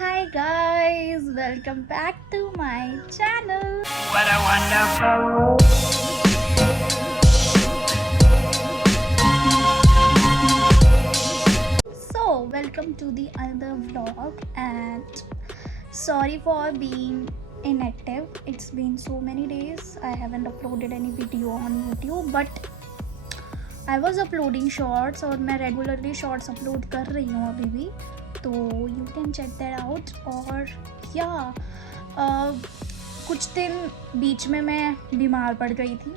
Hi guys, welcome back to my channel. What a wonderful So, welcome to the another vlog and sorry for being inactive. It's been so many days. I haven't uploaded any video on YouTube, but I was uploading shorts और मैं regularly shorts upload कर रही हूँ अभी भी, तो you can check that out. और कुछ दिन बीच में मैं बीमार पड़ गई थी.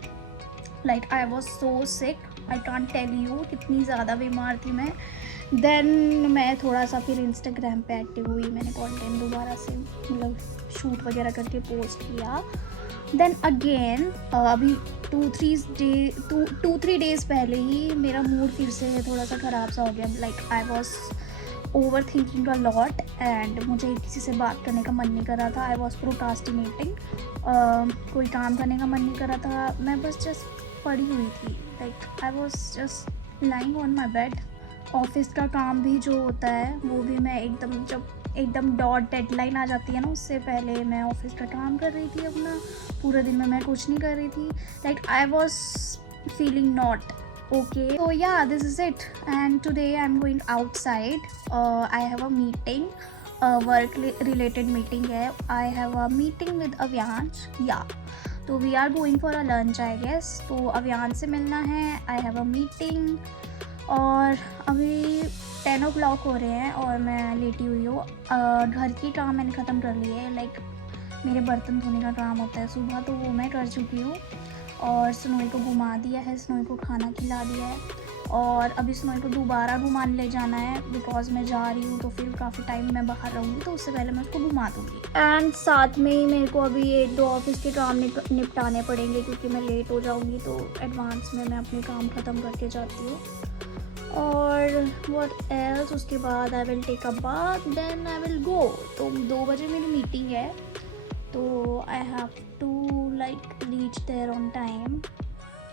Like I was so sick, I can't tell you कितनी ज़्यादा बीमार थी मैं. देन मैं थोड़ा सा फिर इंस्टाग्राम पे एक्टिव हुई, मैंने कंटेंट दोबारा से मतलब शूट वगैरह करके पोस्ट किया. देन अगेन अभी 2-3 डेज़ पहले ही मेरा मूड फिर से थोड़ा सा ख़राब सा हो गया. Like I was over thinking a lot and मुझे किसी से बात करने का मन नहीं कर रहा था. आई वॉज प्रोकास्टिनेटिंग, कोई काम करने का मन नहीं कर रहा था. मैं बस जस्ट पड़ी हुई थी. Like I was just lying on my bed. Office का काम भी जो होता है वो भी मैं एकदम डॉट डेडलाइन आ जाती है ना, उससे पहले मैं ऑफिस का काम कर रही थी अपना. पूरे दिन में मैं कुछ नहीं कर रही थी. Like I was feeling not okay. So yeah, this is it, and today I'm going outside. I have a meeting, work related meeting है. I have a meeting with Avyansh. Yeah, तो we are going for a lunch I guess. तो अव्यांश से मिलना है. I have a meeting और अभी 10 o'clock हो रहे हैं और मैं लेटी हुई हूँ. घर की काम मैंने ख़त्म कर ली है. लाइक मेरे बर्तन धोने का काम होता है सुबह, तो वो मैं कर चुकी हूँ. और स्नोई को घुमा दिया है, स्नोई को खाना खिला दिया है. और अभी स्नोई को दोबारा घुमाने ले जाना है बिकॉज मैं जा रही हूँ, तो फिर काफ़ी टाइम मैं बाहर रहूँगी, तो उससे पहले मैं उसको घुमा दूँगी. एंड साथ में ही मेरे को अभी 1-2 ऑफिस के काम निपटाने पड़ेंगे क्योंकि मैं लेट हो जाऊँगी, तो एडवांस में मैं अपने काम ख़त्म करके जाती हूँ. और व्हाट एल्स, उसके बाद I will take a bath, then I will go. तो 2 बजे मेरी मीटिंग है, तो I have to like reach there on time.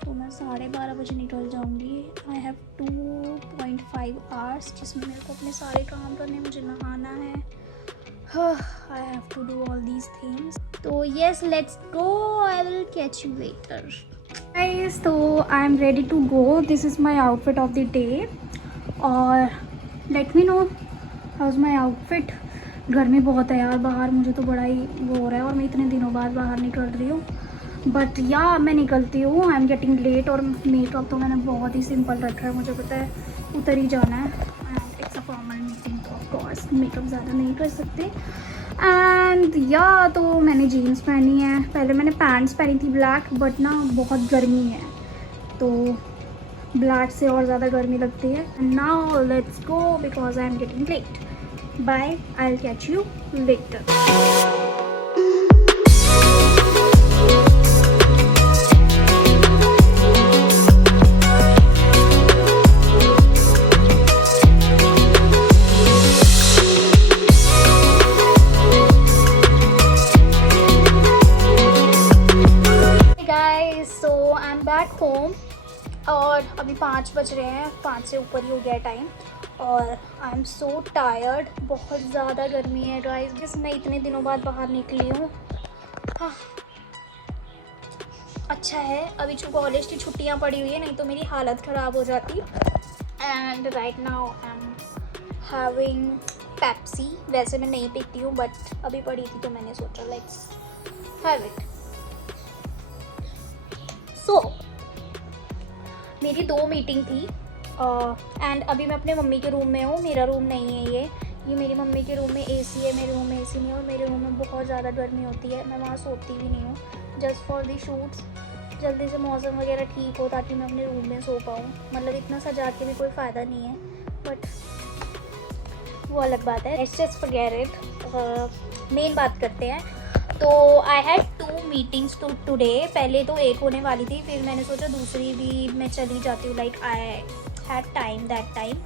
तो मैं 12:30 बजे निकल जाऊँगी. आई हैव 2.5 आवर्स जिसमें मेरे को अपने सारे काम करने, मुझे नहाना है. I have to do all these things. तो yes, let's go. I will catch you later. Guys, तो I am ready to go. This is my outfit of the day और let me know how is my outfit. गर्मी बहुत है यार बाहर, मुझे तो बड़ा ही वो हो रहा है और मैं इतने दिनों बाद बाहर निकल रही हूँ. बट या मैं निकलती हूँ. I am getting late. और मेकअप तो मैंने बहुत ही सिंपल रखा है, मुझे पता है उधर ही जाना है and it's a formal meeting, तो ऑफकोर्स मेकअप ज़्यादा नहीं कर सकते. एंड या तो मैंने जीन्स पहनी है. पहले मैंने पैंट्स पहनी थी ब्लैक, बट ना बहुत गर्मी है तो ब्लैक से और ज़्यादा गर्मी लगती है. And now let's go because I am getting late. Bye, I'll catch you later. Hey guys, so I'm back home और अभी 5 बज रहे हैं. 5 से ऊपर ही हो गया टाइम और आई एम सो टायर्ड. बहुत ज़्यादा गर्मी है गाइस. बस मैं इतने दिनों बाद बाहर निकली हूँ. हाँ, अच्छा है अभी कॉलेज की छुट्टियाँ पड़ी हुई है, नहीं तो मेरी हालत ख़राब हो जाती. And right now I am having Pepsi. वैसे मैं नहीं पीती हूँ बट अभी पड़ी थी तो मैंने सोचा लेट्स हैव इट. सो मेरी 2 मीटिंग थी एंड अभी मैं अपने मम्मी के रूम में हूँ. मेरा रूम नहीं है ये मेरी मम्मी के रूम में एसी है. मेरे रूम में एसी नहीं है और मेरे रूम में बहुत ज़्यादा गर्मी होती है. मैं वहाँ सोती भी नहीं हूँ जस्ट फॉर दी शूट्स. जल्दी से मौसम वगैरह ठीक हो ताकि मैं अपने रूम में सो पाऊँ. मतलब इतना सजा के भी कोई फ़ायदा नहीं है, बट वो अलग बात है. Let's just forget it. Main बात करते हैं. तो आई हैड 2 मीटिंग्स टुडे. पहले तो एक होने वाली थी, फिर मैंने सोचा दूसरी भी मैं चली जाती हूँ. Like I had time that time.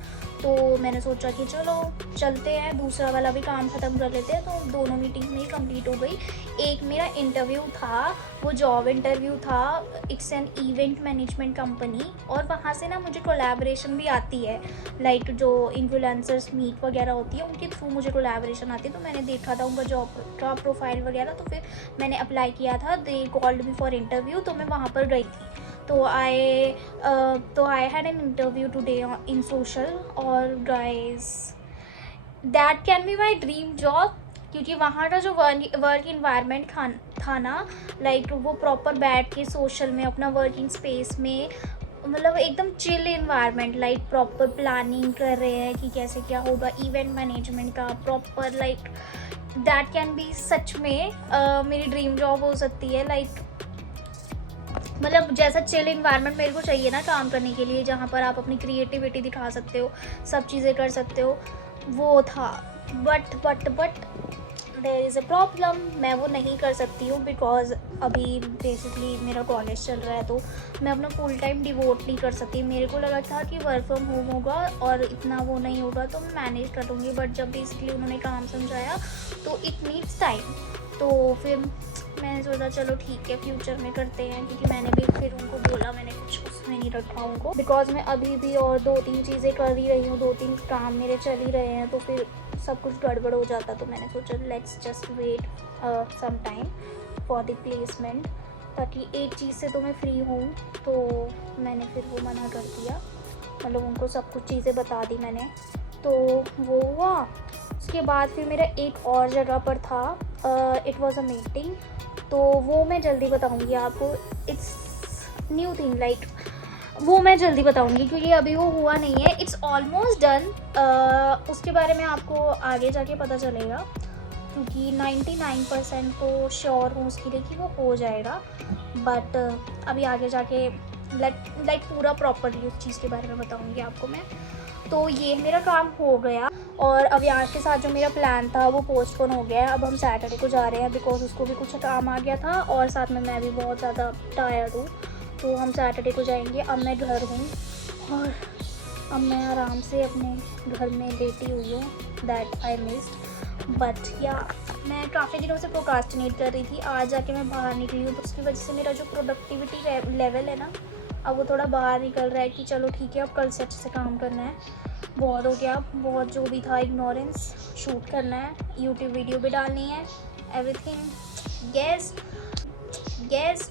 तो मैंने सोचा कि चलो चलते हैं, दूसरा वाला भी काम ख़त्म कर लेते हैं। तो दोनों मीटिंग में ही कंप्लीट हो गई। एक मेरा इंटरव्यू था, वो जॉब इंटरव्यू था, it's an event management company, और वहाँ से ना मुझे कोलैबोरेशन भी आती है, लाइक जो इन्फ्लुएंसर्स मीट वगैरह होती है उनके थ्रू मुझे कोलैबोरेशन आती है। तो मैंने देखा था उनका जॉब का प्रोफाइल वगैरह, तो फिर मैंने अप्लाई किया था। They called me for interview, तो मैं वहाँ पर गई थी। तो I had an interview today in social, और guys that can be my dream job, क्योंकि वहाँ का जो वर्क इन्वायरमेंट था ना, लाइक वो प्रॉपर बैठ के सोशल में अपना वर्किंग स्पेस में, मतलब एकदम chill environment, like proper planning कर रहे हैं कि कैसे क्या होगा, इवेंट मैनेजमेंट का proper, like that can be सच में मेरी ड्रीम जॉब हो सकती है। लाइक मतलब जैसा चिल इन्वायरमेंट मेरे को चाहिए ना काम करने के लिए, जहाँ पर आप अपनी क्रिएटिविटी दिखा सकते हो, सब चीज़ें कर सकते हो, वो था। But there is a problem, मैं वो नहीं कर सकती हूँ, बिकॉज अभी बेसिकली मेरा कॉलेज चल रहा है, तो मैं अपना फुल टाइम डिवोट नहीं कर सकती। मेरे को लगा था कि वर्क फ्रॉम होम होगा और इतना वो नहीं होगा, तो मैं मैनेज कर लूँगी, बट जब बेसिकली उन्होंने काम समझाया तो इट नीड्स टाइम। तो फिर मैंने सोचा चलो ठीक है, फ्यूचर में करते हैं, क्योंकि मैंने भी फिर उनको बोला, मैंने कुछ उसमें नहीं रखा उनको, बिकॉज मैं अभी भी और 2-3 चीज़ें कर ही रही हूँ, 2-3 काम मेरे चल ही रहे हैं, तो फिर सब कुछ गड़बड़ हो जाता। तो मैंने सोचा let's just wait some time for the placement, ताकि एक चीज़ से तो मैं फ्री हूँ। तो मैंने फिर वो मना कर दिया, मतलब उनको सब कुछ चीज़ें बता दी मैंने, तो वो हुआ। उसके बाद फिर मेरा एक और जगह पर था, इट वॉज़ अ मीटिंग, तो वो मैं जल्दी बताऊँगी आपको, इट्स न्यू थिंग, लाइक वो मैं जल्दी बताऊँगी, क्योंकि अभी वो हुआ नहीं है, इट्स ऑलमोस्ट डन। उसके बारे में आपको आगे जाके पता चलेगा, क्योंकि 99% तो श्योर हूँ उसके लिए कि वो हो जाएगा, बट अभी आगे जाके लाइक पूरा प्रॉपरली उस चीज़ के बारे में बताऊँगी आपको मैं। तो ये मेरा काम हो गया, और अवियाश के साथ जो मेरा प्लान था वो पोस्टपोन हो गया है। अब हम सैटरडे को जा रहे हैं, बिकॉज उसको भी कुछ काम आ गया था, और साथ में मैं भी बहुत ज़्यादा टायर्ड हूँ, तो हम सैटरडे को जाएंगे। अब मैं घर हूँ, और अब मैं आराम से अपने घर में लेटी हुई हूँ, दैट आई मिस्ड। बट या मैं काफ़ी दिनों से प्रोक्रास्टिनेट कर रही थी, आज जाके मैं बाहर निकली हूँ, तो उसकी वजह से मेरा जो प्रोडक्टिविटी लेवल है ना, अब वो थोड़ा बाहर निकल रहा है कि चलो ठीक है, अब कल से अच्छे से काम करना है, बहुत हो गया, बहुत जो भी था इग्नोरेंस, शूट करना है, यूट्यूब वीडियो भी डालनी है, एवरीथिंग। यस।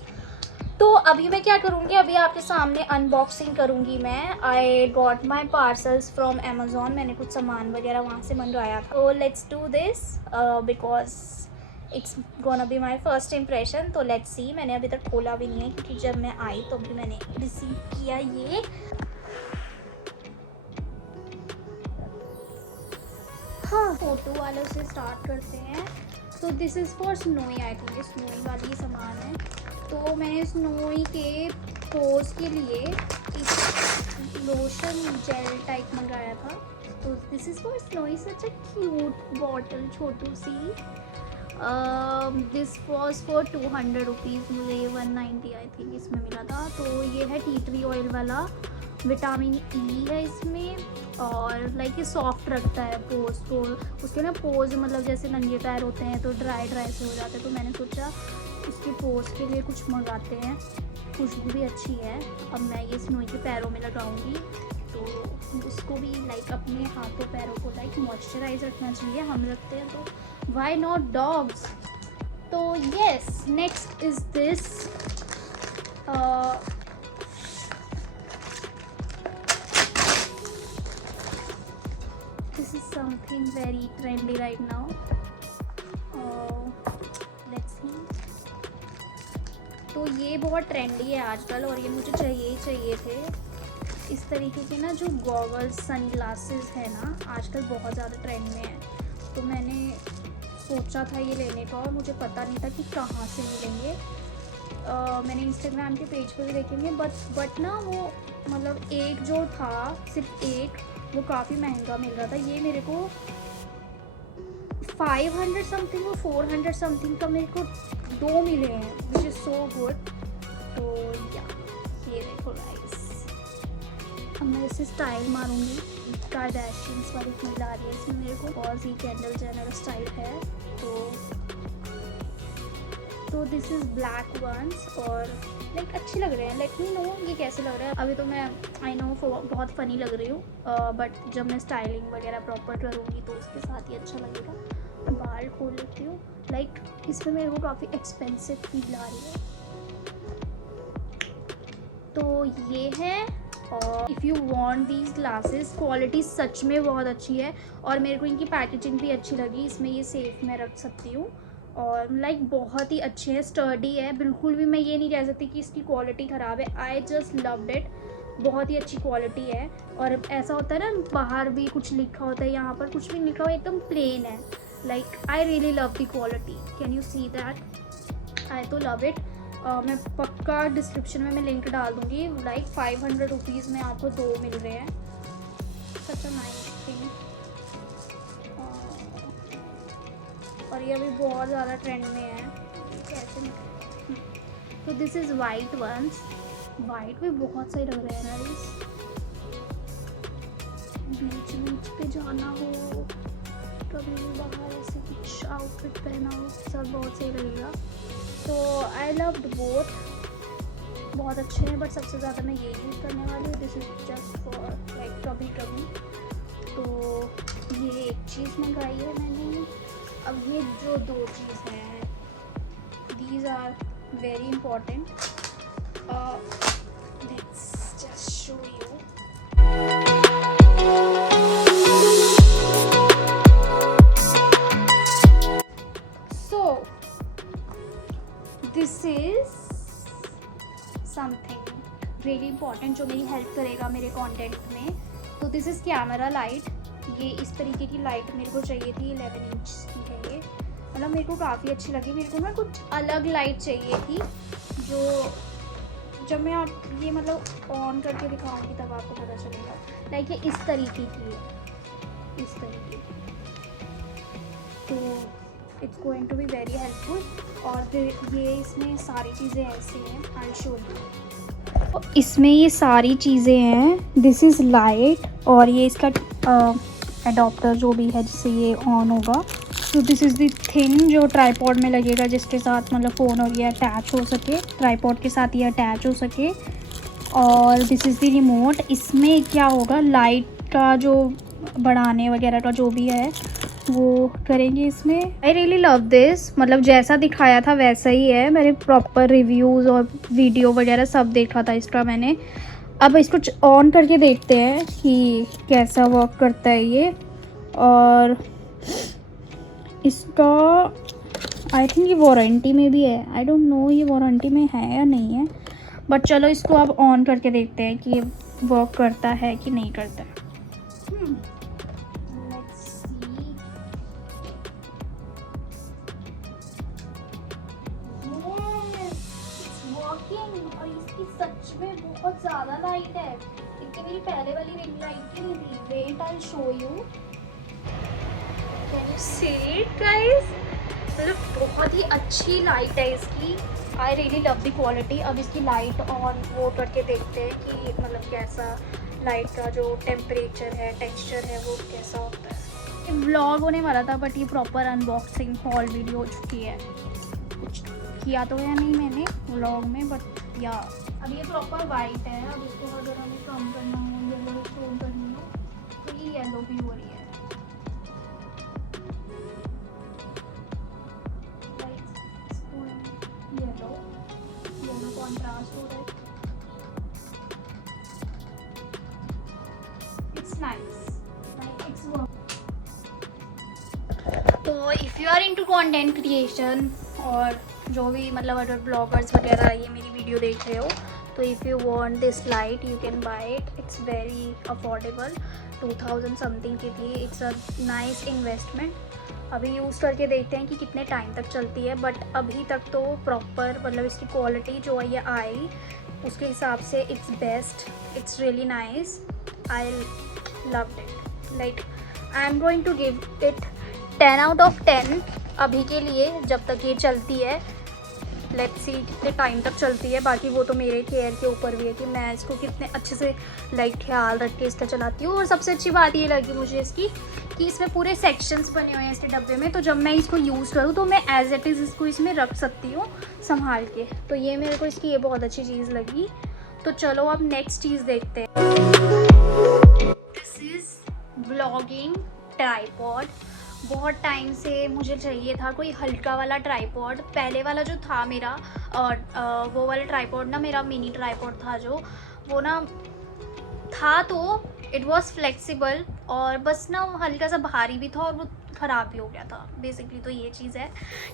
तो अभी मैं क्या करूँगी, अभी आपके सामने अनबॉक्सिंग करूँगी मैं। I got my parcels from Amazon, मैंने कुछ सामान वगैरह वहाँ से मंगवाया था। तो let's do this, because it's gonna be my first impression. तो लेट्स सी, मैंने अभी तक खोला भी नहीं है, क्योंकि जब मैं आई तो भी मैंने रिसीव किया ये। हाँ, फोटो वालों से स्टार्ट करते हैं। तो this is for snowy, I think ये स्नोई वाली ही सामान है। तो मैंने स्नोई के पोज के लिए एक लोशन जेल टाइप मंगाया था। तो this is for Snowy, such a cute bottle, छोटू सी। दिस वॉज फॉर 200 रुपीज़, मुझे 190 आई थिंक इसमें मिला था। तो ये है टी ट्री ऑयल वाला, विटामिन ई है इसमें, और लाइक ये सॉफ्ट रखता है पोज को। उसके ना पोज मतलब जैसे नंगे पैर होते हैं तो ड्राई से हो जाते हैं, तो मैंने सोचा उसके पोज के लिए कुछ मंगाते हैं। खुशबू भी अच्छी है। अब मैं ये स्नोई के पैरों में लगाऊंगी, तो उसको भी लाइक अपने हाथों पैरों को लाइक मॉइस्चराइज रखना चाहिए, हम रखते हैं तो वाई नॉट डॉग्स। तो yes, next is this, this is something very trendy right now. Let's see. तो ये बहुत ट्रेंडी है आजकल, और ये मुझे चाहिए थे। इस तरीके के ना जो गॉगल्स, सनग्लासेस है ना, आजकल बहुत ज़्यादा ट्रेंड में है। तो मैंने सोचा था ये लेने का, और मुझे पता नहीं था कि कहाँ से मिलेंगे। मैंने इंस्टाग्राम के पेज पर भी देखेंगे, बट ना वो मतलब एक जो था, सिर्फ एक, वो काफ़ी महंगा मिल रहा था। ये मेरे को 500 समथिंग और 400 समथिंग का मेरे को 2 मिले हैं, विच इज़ सो गुड। तो या ये देखो गाइस, अब मैं इसे स्टाइल मारूंगी। कार्डाशियंस वाली फील आ रही है इसमें मेरे को, और ये कैंडल जेनर स्टाइल है। तो दिस इज़ ब्लैक वंस, और लाइक अच्छे लग रहे हैं। लेट मी नो ये कैसे लग रहा है। अभी तो मैं आई नो बहुत फ़नी लग रही हूँ, बट जब मैं स्टाइलिंग वगैरह प्रॉपर करूँगी तो उसके साथ ही अच्छा लगेगा। मैं बाल खोल लेती हूँ। लाइक इसमें मेरे को काफ़ी एक्सपेंसिव फील आ रही है। तो ये है, और if you want these glasses, quality सच में बहुत अच्छी है, और मेरे को इनकी पैकेजिंग भी अच्छी लगी। इसमें ये सेफ में रख सकती हूँ, और लाइक बहुत ही अच्छे हैं, स्टर्डी है। बिल्कुल भी मैं ये नहीं कह सकती कि इसकी क्वालिटी ख़राब है। आई जस्ट लव्ड इट, बहुत ही अच्छी क्वालिटी है। और ऐसा होता है ना, बाहर भी कुछ लिखा होता है, यहाँ पर कुछ भी लिखा हुआ है, एकदम प्लेन है। Like I really love the quality, can you see that? I तो लव इट। मैं पक्का डिस्क्रिप्शन में मैं लिंक डाल दूँगी। लाइक 500 रुपीज़ में आपको 2 मिल रहे हैं। सच अ नाइस थिंग। और ये अभी बहुत ज़्यादा ट्रेंड में है। कैसे तो this is white ones. White भी बहुत सही लग रहा है ना। इस बीच बीच पे जाना हो, कभी बाहर ऐसे कुछ आउटफिट पहना हो, सब बहुत सही लगेगा। तो आई लव्ड बोथ, बहुत अच्छे हैं, बट सबसे ज़्यादा मैं ये यूज़ करने वाली हूँ। This is just for like कभी कभी। तो ये एक चीज़ मंगाई है मैंने। अब ये जो 2 चीज़ हैं, these are very important. Let's just show you. This is something really important जो मेरी हेल्प करेगा मेरे कंटेंट में। तो दिस इज़ कैमरा लाइट। ये इस तरीके की लाइट मेरे को चाहिए थी, 11 इंच की है ये। मतलब मेरे को काफ़ी अच्छी लगी। मेरे को ना कुछ अलग लाइट चाहिए थी, जो जब मैं आप ये मतलब ऑन करके दिखाऊंगी तब आपको पता चलेगा। लाइक ये इस तरीके की है, इस तरीके की। तो it's going to be very helpful. और ये इसमें सारी चीज़ें ऐसी हैं, आई शो यू। तो इसमें ये सारी चीज़ें हैं। दिस इज़ लाइट, और ये इसका एडाप्टर जो भी है जिससे ये ऑन होगा। तो दिस इज़ द थिंग जो ट्राईपॉड में लगेगा, जिसके साथ मतलब फ़ोन और ये अटैच हो सके, ट्राईपॉड के साथ ये अटैच हो सके। और दिस इज़ द रिमोट। इसमें क्या होगा, लाइट का जो बढ़ाने वगैरह का जो भी है वो करेंगे इसमें। आई रियली लव दिस। मतलब जैसा दिखाया था वैसा ही है। मैंने प्रॉपर रिव्यूज़ और वीडियो वगैरह सब देखा था इसका मैंने। अब इसको ऑन करके देखते हैं कि कैसा वर्क करता है ये। और इसका आई थिंक ये वारंटी में भी है। आई डोंट नो ये वारंटी में है या नहीं है, बट चलो इसको अब ऑन करके देखते हैं कि ये वर्क करता है कि नहीं करता है। और इसकी सच में बहुत ज़्यादा लाइट है। इतनी मेरी पहले वाली रिंग लाइट की नहीं थी। Wait I show you, can you see it guys? मतलब बहुत ही अच्छी लाइट है इसकी। I really love the quality. अब इसकी लाइट ऑन वो करके देखते हैं कि मतलब कैसा लाइट का जो टेम्परेचर है, टेक्सचर है, वो कैसा होता है। ये व्लॉग होने वाला था, बट ये प्रॉपर अनबॉक्सिंग हॉल वीडियो हो चुकी है। कुछ किया तो है नहीं मैंने व्लॉग में, बट या अब ये प्रॉपर वाइट है। अब इसको अगर हमें कम करना हो, येलो टोन करनी हो, तो ये येलो भी हो रही है। येलो कॉन्ट्रास्ट हो रहा है। It's nice, like it's work. तो if you are into content creation, और जो भी मतलब अगर ब्लॉगर्स वगैरह ये मेरी वीडियो देख रहे हो, तो if you want this light you can buy it. It's very affordable, 2000 something की थी। It's a nice investment. अभी यूज़ करके देखते हैं कि कितने टाइम तक चलती है, बट अभी तक तो प्रॉपर मतलब इसकी क्वालिटी जो ये आई उसके हिसाब से it's best. It's really nice, I loved it. Like I am going to give it 10 out of 10 अभी के लिए, जब तक ये चलती है। लेट्स सी कितने टाइम तक चलती है। बाकी वो तो मेरे केयर के ऊपर भी है कि मैं इसको कितने अच्छे से लाइक ख्याल रख के इसका चलाती हूँ। और सबसे अच्छी बात ये लगी मुझे इसकी कि इसमें पूरे सेक्शंस बने हुए हैं इसके डब्बे में, तो जब मैं इसको यूज़ करूँ तो मैं एज इट इज़ इसको इसमें रख सकती हूँ संभाल के। तो ये मेरे को इसकी ये बहुत अच्छी चीज़ लगी। तो चलो अब नेक्स्ट चीज़ देखते हैं। This is vlogging tripod. बहुत टाइम से मुझे चाहिए था कोई हल्का वाला ट्राइपॉड। पहले वाला जो था मेरा और वो वाला ट्राइपॉड ना मेरा मिनी ट्राइपॉड था, जो वो ना था तो इट वॉज फ्लेक्सिबल और बस ना वो हल्का सा भारी भी था और वो ख़राब भी हो गया था। बेसिकली तो ये चीज़ है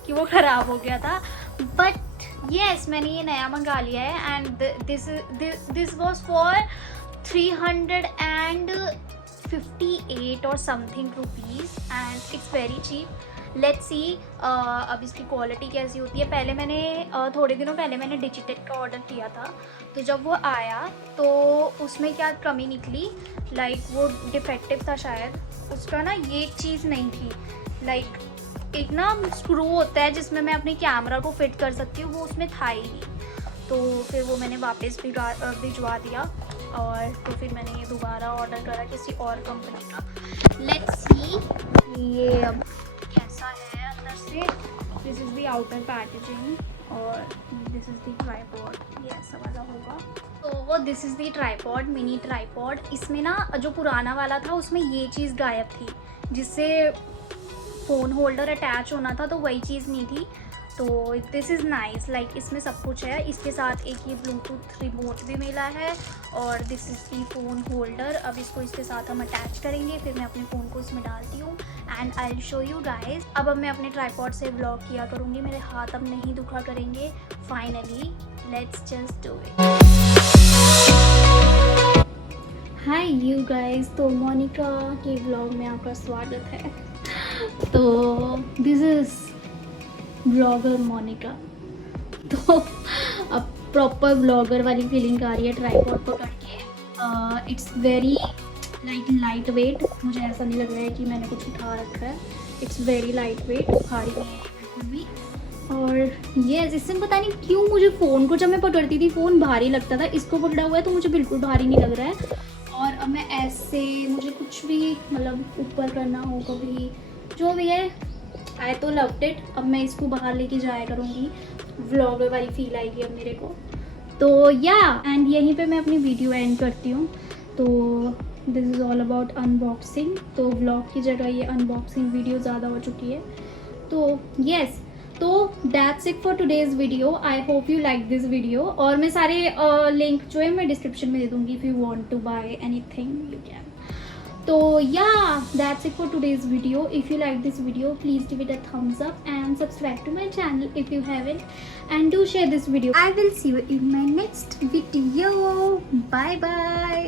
कि वो ख़राब हो गया था। बट येस मैंने ये नया मंगा लिया है एंड दिस वॉज फॉर 358 और something rupees and it's very cheap. Let's see अब इसकी क्वालिटी कैसी होती है। पहले मैंने थोड़े दिनों पहले मैंने डिजिटेक का ऑर्डर किया था, तो जब वो आया तो उसमें क्या कमी निकली, लाइक वो डिफेक्टिव था शायद। उसका ना ये चीज़ नहीं थी, लाइक एक ना स्क्रू होता है जिसमें मैं अपने कैमरा को फिट कर सकती हूँ, वो उसमें था ही नहीं। तो फिर वो मैंने वापस भिजवा दिया और तो फिर मैंने ये दोबारा ऑर्डर करा किसी और कंपनी का। लेट्स सी ये अब कैसा है अंदर से। This is the outer packaging और दिस इज़ द ट्राइपॉड, ये ऐसा वाला होगा। तो वो this is the tripod, mini tripod. इसमें ना जो पुराना वाला था उसमें ये चीज़ गायब थी, जिससे फ़ोन होल्डर अटैच होना था, तो वही चीज़ नहीं थी। तो दिस इज़ नाइस, लाइक इसमें सब कुछ है। इसके साथ एक ये ब्लूटूथ रिमोट भी मिला है और this is the phone holder. अब इसको इसके साथ हम अटैच करेंगे, फिर मैं अपने फ़ोन को इसमें डालती हूँ and I will show you guys. अब मैं अपने ट्राइपॉड से व्लॉग किया करूँगी, मेरे हाथ अब नहीं दुखा करेंगे। Finally let's just do it. Hi you guys, तो मोनिका के व्लॉग में आपका स्वागत है। तो दिस इज़ ब्लॉगर मोनिका। तो अब प्रॉपर ब्लॉगर वाली फीलिंग आ रही है ट्राइपॉड पकड़ के। इट्स वेरी लाइट वेट, मुझे ऐसा नहीं लग रहा है कि मैंने कुछ उठा रखा है। इट्स वेरी लाइट वेट, भारी नहीं है बिल्कुल भी। और येस, इससे पता नहीं क्यों मुझे फ़ोन को जब मैं पकड़ती थी फ़ोन भारी लगता था, इसको पकड़ा हुआ है तो मुझे बिल्कुल भारी नहीं लग रहा है। और अब मैं ऐसे मुझे कुछ भी मतलब ऊपर करना हो, कभी जो भी है, आई तो लव्ड इट। अब मैं इसको बाहर लेके जाया करूँगी, व्लॉगर वाली फील आएगी अब मेरे को। तो या एंड यहीं पे मैं अपनी वीडियो एंड करती हूँ। तो this is all about unboxing. तो व्लॉग की जगह ये अनबॉक्सिंग वीडियो ज़्यादा हो चुकी है। तो येस, तो that's it for today's video. I hope you like this video. और मैं सारे लिंक जो है मैं डिस्क्रिप्शन में दे दूँगी। If you want to buy anything you can. So yeah, that's it for today's video. If you like this video, please give it a thumbs up and subscribe to my channel if you haven't, and do share this video. I will see you in my next video. Bye bye.